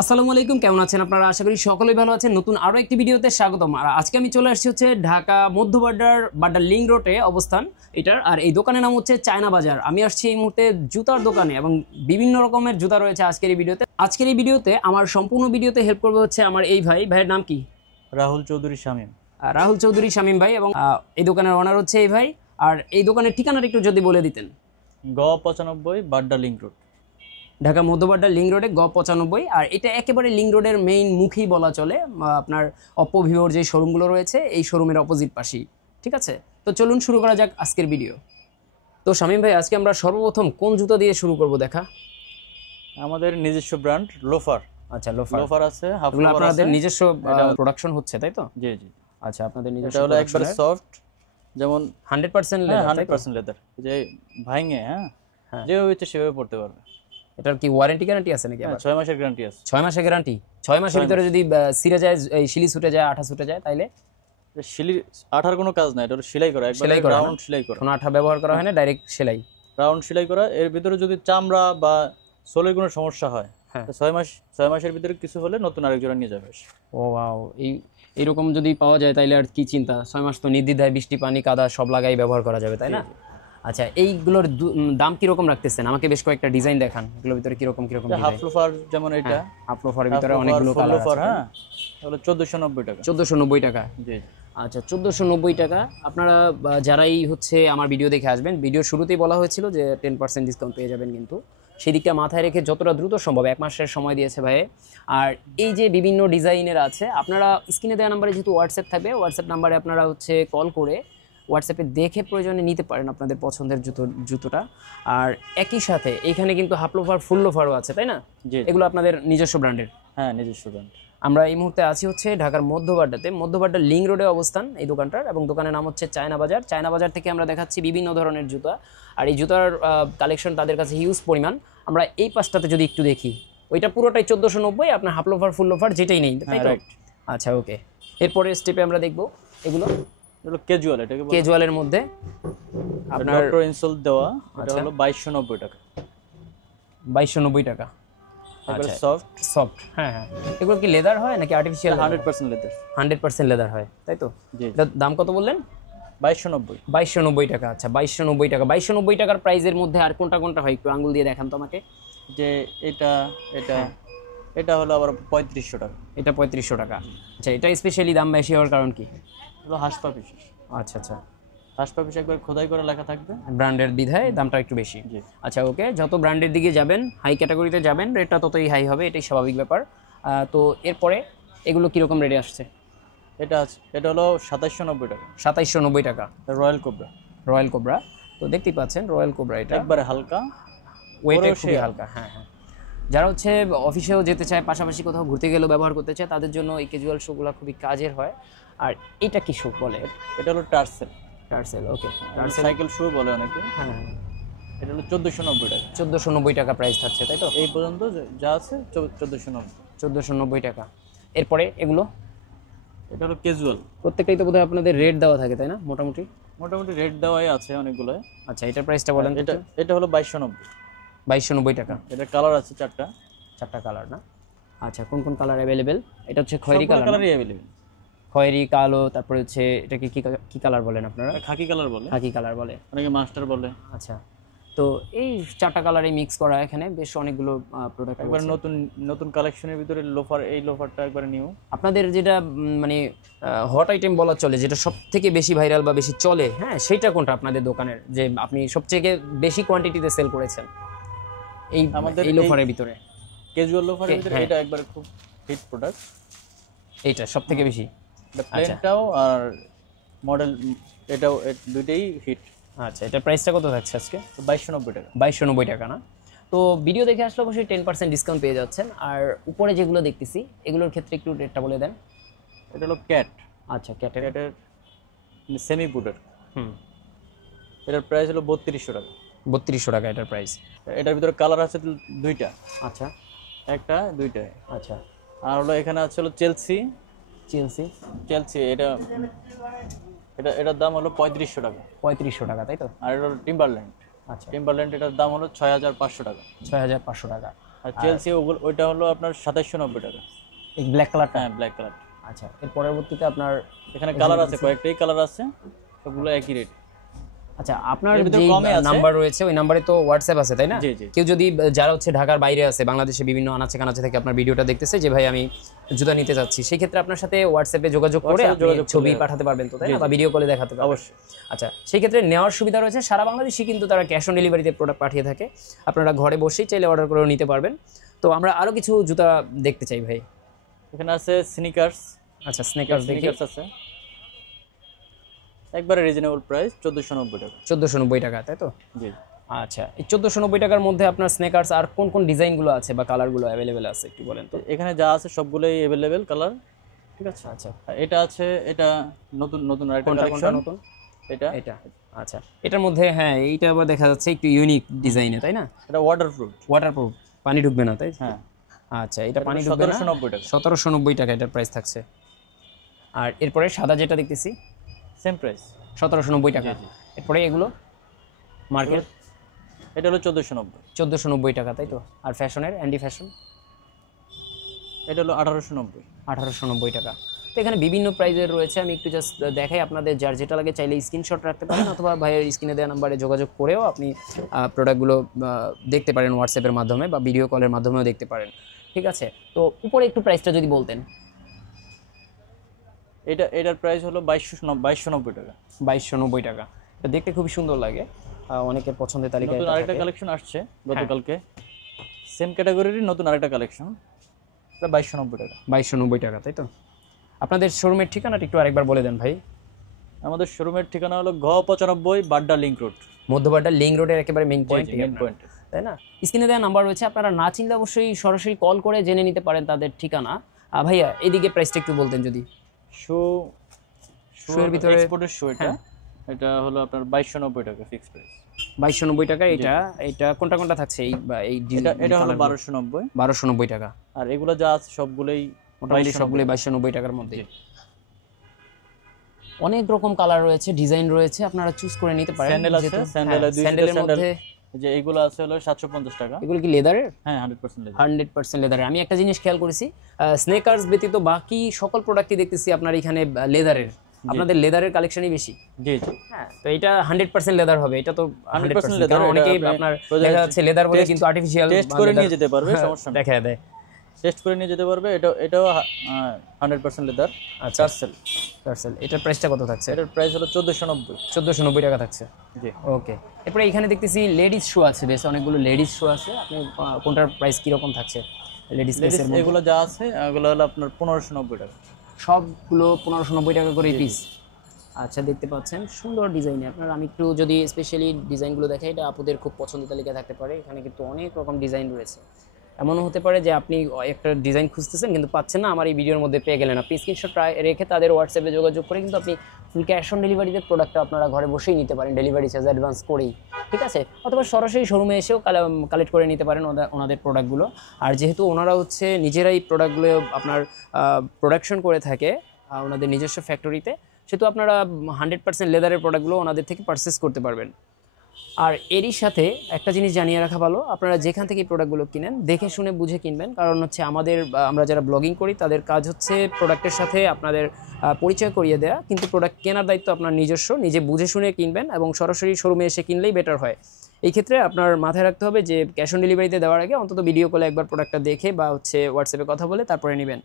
আসসালামু আলাইকুম, কেমন আছেন আপনারা? আশা করি সকলেই ভালো আছেন। নতুন আরো একটি ভিডিওতে স্বাগতম। আর আজকে আমি চলে আসছি হচ্ছে ঢাকা বাড্ডার লিংক রোডে অবস্থান এটার। আর এই দোকানের নাম হচ্ছে চায়না বাজার। আমি আসছি এই মুহূর্তে জুতার দোকানে এবং বিভিন্ন রকমের জুতা রয়েছে আজকের এই ভিডিওতে আমার সম্পূর্ণ ভিডিওতে হেল্প করবে হচ্ছে আমার এই ভাইয়ের নাম কি? রাহুল চৌধুরী শামীম। রাহুল চৌধুরী শামীম ভাই, এবং এই দোকানের ওনার হচ্ছে এই ভাই। আর এই দোকানের ঠিকানাটা একটু যদি বলে দিতেন। গ95 বাড্ডা লিংক রোড, ঢাকা মধ্যবাড্ডার লিংক রোডে গ95। আর এটা একেবারে লিংক রোডের মেইন মুখী বলা চলে। আপনার অপো ভিভোর যে শোরুমগুলো রয়েছে এই শোরুমের অপোজিট পাশেই। ঠিক আছে, তো চলুন শুরু করা যাক আজকের ভিডিও। তো শামীম ভাই, আজকে আমরা সর্বপ্রথম কোন জুতা দিয়ে শুরু করব দেখা? আমাদের নিজস্ব ব্র্যান্ড লোফার। আচ্ছা, লোফার আছে, হাফ এগুলো লোফার আছে। আপনাদের নিজস্ব প্রোডাকশন হচ্ছে, তাই তো? জি জি। আচ্ছা, আপনাদের নিজস্ব। এটা হলো একবারে সফট, যেমন 100% লেদার। 100% লেদার, যে ভাঙে যেভাবে ইচ্ছে সেভাবে পড়তে পারবে। এটার কি ওয়ারেন্টি গ্যারান্টি আছে নাকি? 6 মাসের গ্যারান্টি আছে। 6 মাসের গ্যারান্টি? 6 মাসের ভিতরে যদি ছিঁড়ে যায়, এই শিলি ছুটে যায়, আঠা ছুটে যায়, তাইলে? শিলি আঠার কোনো কাজ নাই, এটা সেলাই করা, একবার রাউন্ড সেলাই করা, কোনো আঠা ব্যবহার করা হয় না, ডাইরেক্ট সেলাই, রাউন্ড সেলাই করা। এর ভিতরে যদি চামড়া বা সোলের কোনো সমস্যা হয়, 6 মাসের ভিতরে কিছু হলে নতুন আরেক জোড়া নিয়ে যাবে। ও ওয়াও, এইরকম যদি পাওয়া যায় তাইলে আর কি চিন্তা। 6 মাস তো নির্দ্বিধায় বৃষ্টি পানি কাদা সব লাগাই ব্যবহার করা যাবে, তাই না? আচ্ছা, এইগুলোর দাম কিরকম রাখতেছেন? আমাকে বেশ কয়েকটা ডিজাইন দেখান, এগুলোর ভিতরে কিরকম হাফ লোফার, যেমন এটা হাফ লোফারের ভিতরে অনেকগুলো কালার আছে। হলো 1490 টাকা। 1490 টাকা? জি। আচ্ছা, 1490 টাকা। আপনারা যারাই হচ্ছে আমার ভিডিও দেখে আসবেন, ভিডিওর শুরুতেই বলা হয়েছিল যে 10% ডিসকাউন্ট পেয়ে যাবেন, কিন্তু সেই দিকটা মাথায় রেখে যতটা দ্রুত সম্ভব, 1 মাসের সময় দিয়েছে ভাই। আর এই যে বিভিন্ন ডিজাইনের আছে, আপনারা স্ক্রিনে দেওয়া নাম্বারে যেহেতু হোয়াটসঅ্যাপ থাকবে, হোয়াটসঅ্যাপ নাম্বারে আপনারা হচ্ছে কল করে হোয়াটসঅ্যাপে দেখে প্রয়োজনে নিতে পারেন আপনাদের পছন্দের জুতোটা। আর একই সাথে এইখানে কিন্তু হাফ লোফার, ফুল লোফারও আছে, তাই না? এগুলো আপনাদের নিজস্ব ব্র্যান্ডের? হ্যাঁ, নিজস্ব ব্র্যান্ড। আমরা এই মুহূর্তে আছি হচ্ছে ঢাকার মধ্যবাড্ডার লিংক রোডে অবস্থান এই দোকানটার, এবং দোকানের নাম হচ্ছে চায়না বাজার। চায়না বাজার থেকে আমরা দেখাচ্ছি বিভিন্ন ধরনের জুতা, আর এই জুতার কালেকশন তাদের কাছে হিউজ পরিমাণ। আমরা এই পাশটাতে যদি একটু দেখি, ওইটা পুরোটাই 1490, আপনার হাফ লোফার ফুল লোফার যেটাই নেই, তাই তো? আচ্ছা, ওকে। এরপরের স্টেপে আমরা দেখব এগুলো ক্যাজুয়াল, এটাকে ক্যাজুয়ালের মধ্যে আপনার ডক্টর ইনসোল দেওয়া, এটা হলো 2290 টাকা। 2290 টাকা। আচ্ছা, সফট। হ্যাঁ, এগুলো কি লেদার হয় নাকি আর্টিফিশিয়াল? 100% লেদার। 100% লেদার হয়, তাই তো? এটার দাম কত বললেন? 2290। 2290 টাকা। আচ্ছা, 2290 টাকা। 2290 টাকার প্রাইসের মধ্যে আর কোনটা হয় একটু আঙ্গুল দিয়ে দেখান তো আমাকে। যে এটা হলো আবার 3500 টাকা। এটা 3500 টাকা। আচ্ছা, এটা স্পেশালি দাম বেশি হওয়ার কারণ কি? হলো হাসপা পিস। আচ্ছা, হাসপা পিস একবার খোদাই করে লেখা থাকবে, ব্র্যান্ডের বিধায় দামটা একটু বেশি। আচ্ছা, ওকে। যত ব্র্যান্ডের দিকে যাবেন, হাই ক্যাটাগরিতে যাবেন, রেটটা ততই হাই হবে, এটাই স্বাভাবিক ব্যাপার। তো এরপরে এগুলো কীরকম রেটে আসছে? এটা হলো 2790 টাকা। 2790 টাকা। Royal cobra. তো দেখতেই পাচ্ছেন রয়্যাল কোবরা, এটা একবারে হালকা, ওয়েটে খুবই হালকা। হ্যাঁ, যারা হচ্ছে অফিসেও যেতে চায়, পাশাপাশি কোথাও ঘুরতে গেলেও ব্যবহার করতে চায়, তাদের জন্য এই ক্যাজুয়াল শুগুলো খুবই কাজের হয়। আর এটা কি শু বলে? এটা হলো টার্সেল। ওকে। সাইকেল শু বলে অনেকে। হ্যাঁ, এটা হলো 1490 টাকা। 1490 টাকা প্রাইস থাকছে, তাই তো? এই পর্যন্ত যা আছে 1490 টাকা। এরপরে এগুলো? এটা হলো ক্যাজুয়াল। প্রত্যেকটাই তো বোধহয় আপনাদের রেট দেওয়া থাকে, তাই না? মোটামুটি রেট দেওয়াই আছে অনেকগুলো। আচ্ছা, এটার প্রাইসটা বলেন। এটা হলো 2290 টাকা। এটা কালার আছে চারটা কালার না? আচ্ছা, কোন কালার অ্যাভেলেবেল? এটা হচ্ছে খয়েরি কালার। কালারই অ্যাভেলেবেল। খয়েরি, কালো, তারপরে হচ্ছে এটাকে কি কালার বলেন আপনারা? খাকি কালার বলে, অনেকে মাস্টার বলে। আচ্ছা, তো এই চারটা কালারে মিক্স করা এখানে বেশ অনেকগুলো প্রোডাক্ট। একবার নতুন কালেকশনের ভিতরে লোফার, এই লোফারটা একবারে নিউ। আপনাদের যেটা মানে হট আইটেম বলা চলে, যেটা সবথেকে বেশি ভাইরাল বা বেশি চলে, হ্যাঁ, সেইটা কোনটা আপনাদের দোকানের, যে আপনি সবথেকে বেশি কোয়ান্টিটিতে সেল করেছেন এই লোফারের ভিতরে? ক্যাজুয়াল লোফারের ভিতরে এটা একবারে খুব হিট প্রোডাক্ট, এইটা সবথেকে বেশি। প্লেনটাও আর মডেল এটাও, দুইটাই হিট। আচ্ছা, এটার প্রাইসটা কত থাকছে আজকে? 2290 টাকা। 2290 টাকা না? তো ভিডিও দেখে আসলে অবশ্যই 10% ডিসকাউন্ট পেয়ে যাচ্ছেন। আর উপরে যেগুলো দেখতেছি এগুলোর ক্ষেত্রে একটু রেটটা বলে দেন। এটা হলো ক্যাট। আচ্ছা, ক্যাটের সেমি বুটের। এটার প্রাইস হলো 3200 টাকা। 3200 টাকা এটার প্রাইস। এটার ভিতরে কালার আছে দুইটা। আচ্ছা, একটা দুইটা। আচ্ছা, আর হলো এখানে আছে হলো চেলসি। এটার দাম হলো 3500 টাকা। 3500 টাকা, তাই তো? আর এটা হলো টিম্বারল্যান্ড। আচ্ছা, টিম্বারল্যান্ড, এটার দাম হলো 6500 টাকা। 6500 টাকা। আর চেলসি ওইটা হলো আপনার 2790 টাকা। এই ব্ল্যাক কালারটা? হ্যাঁ, ব্ল্যাক কালার। আচ্ছা, এর পরবর্তীতে আপনার এখানে কালার আছে, কয়েকটাই কালার আছে, সবগুলো একই রেট। আচ্ছা, আপনার যে নাম্বার রয়েছে ওই নাম্বারে তো হোয়াটসঅ্যাপ আছে তাই না? জি জি। কেউ যদি যারা হচ্ছে ঢাকার বাইরে আছে, বাংলাদেশে বিভিন্ন আনাচে কানাচে থেকে আপনার ভিডিওটা দেখতেছে যে ভাই আমি জুতা নিতে যাচ্ছি, সেই ক্ষেত্রে আপনার সাথে হোয়াটসঅ্যাপে যোগাযোগ করে আপনি ছবি পাঠাতে পারবেন তো তাই না, বা ভিডিও কলে দেখাতে পারবেন? অবশ্যই। আচ্ছা, সেই ক্ষেত্রে নেওয়ার সুবিধা রয়েছে, সারা বাংলাদেশে কিন্তু তারা ক্যাশ অন ডেলিভারিতে প্রোডাক্ট পাঠিয়ে থাকে, আপনারা ঘরে বসেই চাইলে অর্ডার করেও নিতে পারবেন। তো আমরা আরো কিছু জুতা দেখতে চাই ভাই। এখানে আছে স্নিকার্স। আচ্ছা, স্নিকার্স দেখি। আছে একবারে রিজনেবল প্রাইস 1490 টাকা। 1490 টাকা তাই তো? জি। আচ্ছা, এই 1490 টাকার মধ্যে আপনার স্নেকার্স আর কোন কোন ডিজাইনগুলো আছে বা কালারগুলো অ্যাভেলেবেল আছে একটু বলেন তো। এখানে যা আছে সবগুলোই অ্যাভেলেবেল কালার, ঠিক আছে? আচ্ছা, এটা আছে, এটা নতুন নতুন আরেকটা কোনটা কালেকশন। নতুন? এটা এটা। আচ্ছা, এটার মধ্যে হ্যাঁ এইটা আবার দেখা যাচ্ছে একটু ইউনিক ডিজাইনে তাই না? এটা ওয়াটারপ্রুফ। ওয়াটারপ্রুফ, পানি ঢুকবে না তাই? হ্যাঁ। আচ্ছা, এটা পানি ঢুকবে না। 1790 টাকা। 1790 টাকা এটার প্রাইস থাকছে। আর এরপরে সাদা যেটা দেখতেছি সেম প্রাইস 1790 টাকা। এরপরে এগুলো মার্কেট এটা হলো 1490। 1490 টাকা তাই তো? আর ফ্যাশনের অ্যান্ডি ফ্যাশন এটা হলো 1890। 1890 টাকা। তো এখানে বিভিন্ন প্রাইজের রয়েছে, আমি একটু জাস্ট দেখাই আপনাদের, যার যেটা লাগে চাইলে স্ক্রিনশট রাখতে পারেন, অথবা ভাইয়ের স্ক্রিনে দেওয়া নাম্বারে যোগাযোগ করেও আপনি প্রোডাক্টগুলো দেখতে পারেন হোয়াটসঅ্যাপের মাধ্যমে বা ভিডিও কলের মাধ্যমেও দেখতে পারেন, ঠিক আছে? তো উপরে একটু প্রাইসটা যদি বলতেন। এটার প্রাইস হলো 2290 টাকা। 2290 টাকা। এটা দেখতে খুবই সুন্দর লাগে, অনেকের পছন্দের তালিকায়। নতুন আরেকটা কালেকশন আসছে গতকালকে, সেম ক্যাটাগরির নতুন আরেকটা কালেকশন, এটা 2290 টাকা। 2290 টাকা তাই তো? আপনাদের শোরুমের ঠিকানাটা একটু আরেকবার বলে দেন ভাই। আমাদের শোরুমের ঠিকানা হলো ঘ95 Badda link road, Madhya Badda link রোডের একেবারে মেইন পয়েন্ট, তাই না? স্ক্রিনে দেওয়া নাম্বার রয়েছে, আপনারা না চিনলে অবশ্যই সরাসরি কল করে জেনে নিতে পারেন তাদের ঠিকানা। ভাইয়া এদিকে প্রাইসটা একটু বলতেন যদি। শুয়ের ভিতরে এক্সপোর্টের শু, এটা হলো আপনার 2290 টাকা ফিক্সড প্রাইস। 2290 টাকা। এটা কোনটা কোনটা থাকছে? এটা হলো 1290। 1290 টাকা। আর এগুলো যা আছে সবগুলোই মোটামুটি সবগুলোই 2290 টাকার মধ্যে। অনেক রকম কালার রয়েছে, ডিজাইন রয়েছে, আপনারা চুজ করে নিতে পারেন। স্যান্ডেল আছে, স্যান্ডেলের মধ্যে যে এইগুলো আছে হলো 750 টাকা। এগুলো কি লেদারের? হ্যাঁ, 100% লেদার। 100% লেদারের। আমি একটা জিনিস খেয়াল করেছি, স্নেকার্স ব্যতীত বাকি সকল প্রোডাক্টই দেখতেছি আপনার এখানে লেদারের। আপনাদের লেদারের কালেকশনই বেশি। জি জি। হ্যাঁ, তো এটা 100% লেদার হবে। এটা তো 100% লেদার। অনেকেই আপনার দেখা যাচ্ছে লেদার বলে কিন্তু আর্টিফিশিয়াল টেস্ট করে নিয়ে যেতে পারবে, সমস্যা নেই, দেখা দেয়, টেস্ট করে নিয়ে যেতে পারবে। এটাও 100% লেদার। আচ্ছা, টার্সেল। এটার প্রাইসটা কত থাকছে? এটার প্রাইস হলো 1490। 1490 টাকা থাকছে। জি। ওকে। এরপরে এখানে দেখতেছি লেডিস শু আছে, বেশ অনেকগুলো লেডিস শু আছে। আপনি কোনটার প্রাইস কি রকম থাকছে? লেডিস এগুলো যা আছে এগুলো হলো আপনার 1590 টাকা। সবগুলো 1590 টাকা করে পিস। আচ্ছা, দেখতে পাচ্ছেন সুন্দর ডিজাইন। আপনার আমি একটু যদি স্পেশালি ডিজাইনগুলো দেখাই, এটা আপুদের খুব পছন্দের তালিকা থাকতে পারে। এখানে কিন্তু অনেক রকম ডিজাইন রয়েছে। এমনও হতে পারে যে আপনি একটা ডিজাইন খুঁজতেছেন কিন্তু পাচ্ছেন না, আমার এই ভিডিওর মধ্যে পেয়ে গেলেন। আপনি স্ক্রিনশট রেখে তাদের হোয়াটসঅ্যাপে যোগাযোগ করে কিন্তু আপনি ফুল ক্যাশ অন ডেলিভারিতে প্রোডাক্টটা আপনারা ঘরে বসেই নিতে পারেন, ডেলিভারি চার্জ অ্যাডভান্স করেই, ঠিক আছে? অথবা সরাসরি শোরুমে এসেও কালেক্ট করে নিতে পারেন ওনাদের প্রোডাক্টগুলো। আর যেহেতু ওনারা হচ্ছে নিজেরাই প্রোডাক্টগুলো আপনার প্রোডাকশন করে থাকে ওনাদের নিজস্ব ফ্যাক্টরিতে, সেহেতু আপনারা 100% লেদারের প্রোডাক্টগুলো ওনাদের থেকে পারচেস করতে পারবেন। আর এরই সাথে একটা জিনিস জানিয়ে রাখা ভালো, আপনারা যেখান থেকে এই প্রোডাক্টগুলো কিনেন দেখে শুনে বুঝে কিনবেন। কারণ হচ্ছে আমরা যারা ব্লগিং করি তাদের কাজ হচ্ছে প্রোডাক্টের সাথে আপনাদের পরিচয় করিয়ে দেওয়া, কিন্তু প্রোডাক্ট কেনার দায়িত্ব আপনার নিজস্ব, নিজে বুঝে শুনে কিনবেন এবং সরাসরি শোরুমে এসে কিনলেই বেটার হয়। এই ক্ষেত্রে আপনার মাথায় রাখতে হবে যে ক্যাশ অন ডেলিভারিতে দেওয়ার আগে অন্তত ভিডিও কলে একবার প্রোডাক্টটা দেখে বা হচ্ছে হোয়াটসঅ্যাপে কথা বলে তারপরে নেবেন।